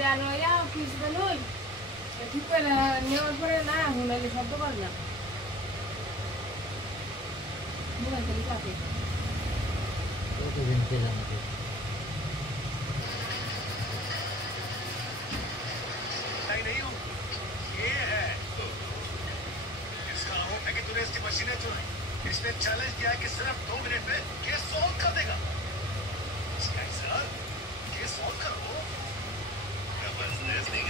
জানো ইয়া অফিস বানুল ঠিক করে নেওয়ার পরে না হুনালে শব্দ কর না মোবাইল থেকে কাটে तो दिन के जाने के नहीं हूँ ये है इसका आरोप है कि तूने इसकी मशीनें चुराई इसने चैलेंज किया कि सिर्फ 2 मिनट में केस सॉल्व कर देगा सर केस सॉल्व करो जबरदस्त नहीं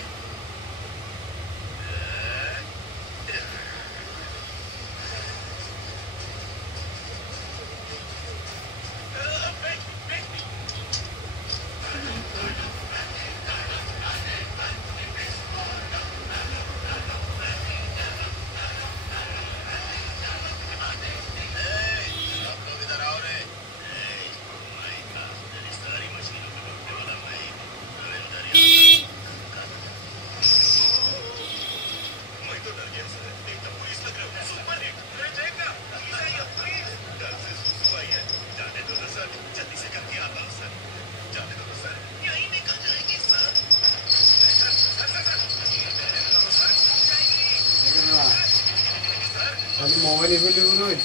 मोबाइल হইলে বলুন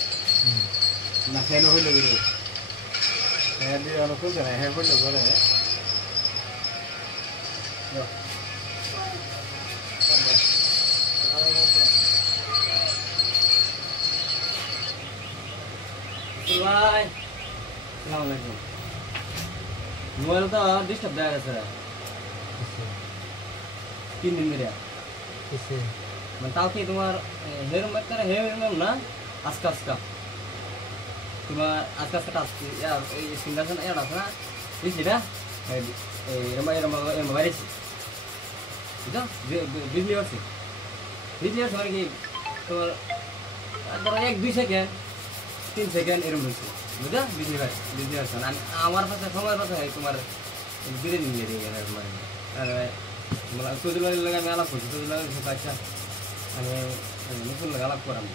না ফেল হইলে বলুন হ্যাঁ দিয়ে অনেক তো জানা হ্যাঁ হইলে বলে भाई अस्सलाम वालेकुम मोबाइल तो डिस्टर्ब जाएगा सर 3 दिन मेरे किससे बताओ कि तुम्हार हेयर मत करे हेयर में ना आस्का आस्का तुम्हार आस्का आस्का टास्क यार ये सिंगल यार ना इस ना रमा वायरस itu बिजली और की तो अगर 1-2 सेकंड 3 सेकंड एरम होइছে বুঝা बिजली और আমার পাশে সময় পাশে তোমার ধীরে ধীরে দিয়ে গেল মানে मला तो लगा मैं आला तो लगा अच्छा আমি নতুন লাগা লাগ করাম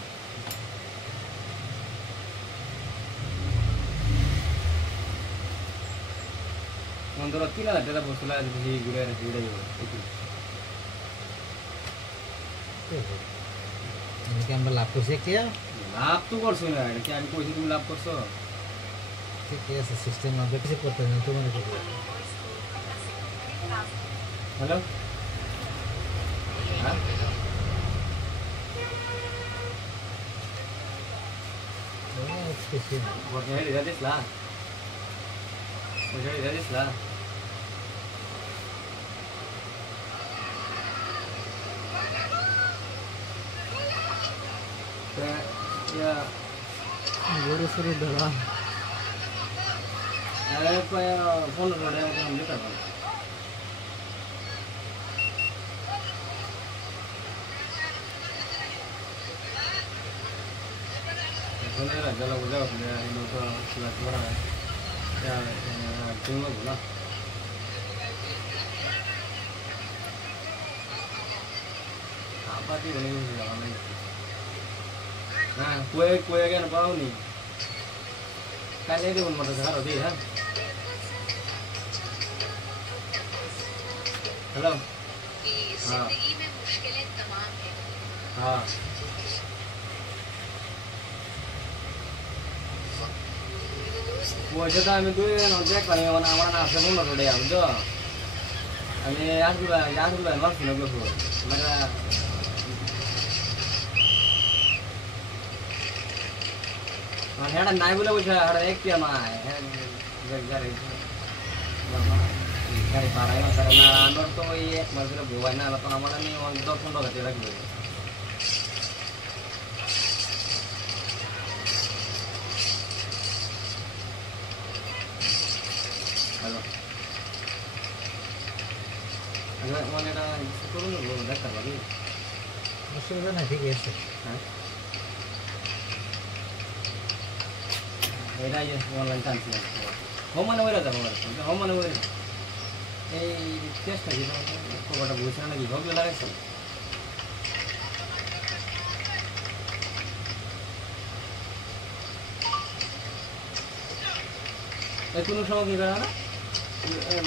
বন্ধুরা 3000 টাকা বসলা যদি ঘুরে রেখে দেই इनके हम लाभ कर सकते हैं लाभ तो कर सो ना क्या আমি কইছি তুমি লাভ করছো ठीक है सिस्टम में कैसे करते हैं तो मैंने को हेलो हां Buat nyari gratis lah. Mau nyari gratis lah. Ya. Baru suruh dalam. Apa ya phone ada yang kita kan. Sebenarnya jalan jauh dia ini tuh sudah kurang ya tunggu lah apa sih ini jalan ini nah kue kan apa nih kan ini pun mau sekarang dia kan halo हाँ Buat kita itu nanti kalau yang mana nasi pun ada dia betul. Ini yang dulu mas sini dulu. Mereka mana ada naik boleh bisa ada ekor mana. Cari parah ya karena andor tuh iya masih buahnya lah penamalan nih orang itu pun udah tidak lagi. Halo. Agak mana dah turun belum datang lagi. Masih ada nanti guys. Ini aja online chance. Home mana boleh dah boleh. Home mana boleh. এই চেষ্টা কি কবাটা বুঝছে নাকি ভাবলে লাগাইছো কোনো সময় কি করে না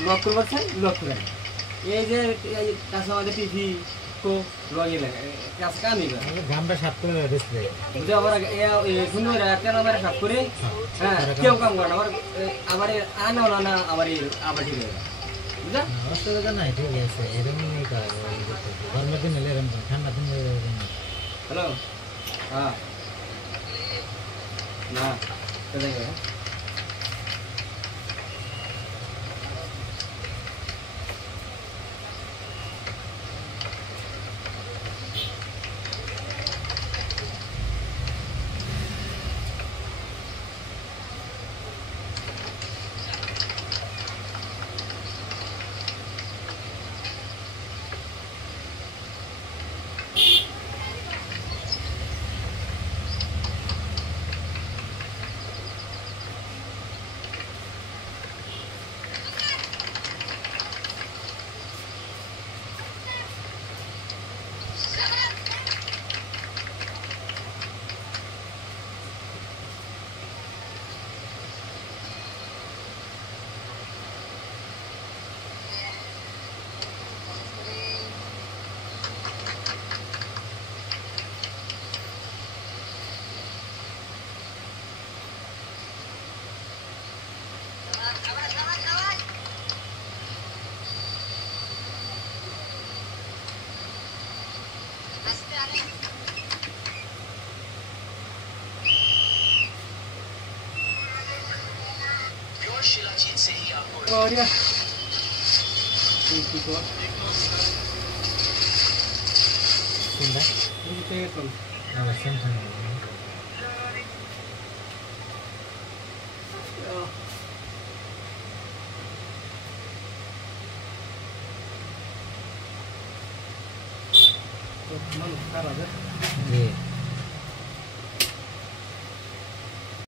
লক করবার চাই লক করে এই যে কাছে আমাদের টিভি কো লগে কাজ কামই করে গানটা সাত করে দিচ্ছে বুঝে আবার সুন্দর একটা নাম্বার সাত করে হ্যাঁ কেউ কাম করে আবার আবার আনা না আবার আবার ঠিক হয়ে যায় বুঝা অসুবিধা নাই ঠিক আছে এরকমই কাজ গরমের দিন হলে এরকম ঠান্ডা দিন হ্যালো হ্যাঁ না কোথায় গেল शिलाजीत से ही आपको और यार ठीक हो কোনটা ঠিক আছে স্যামসাং तो मन खराब है জি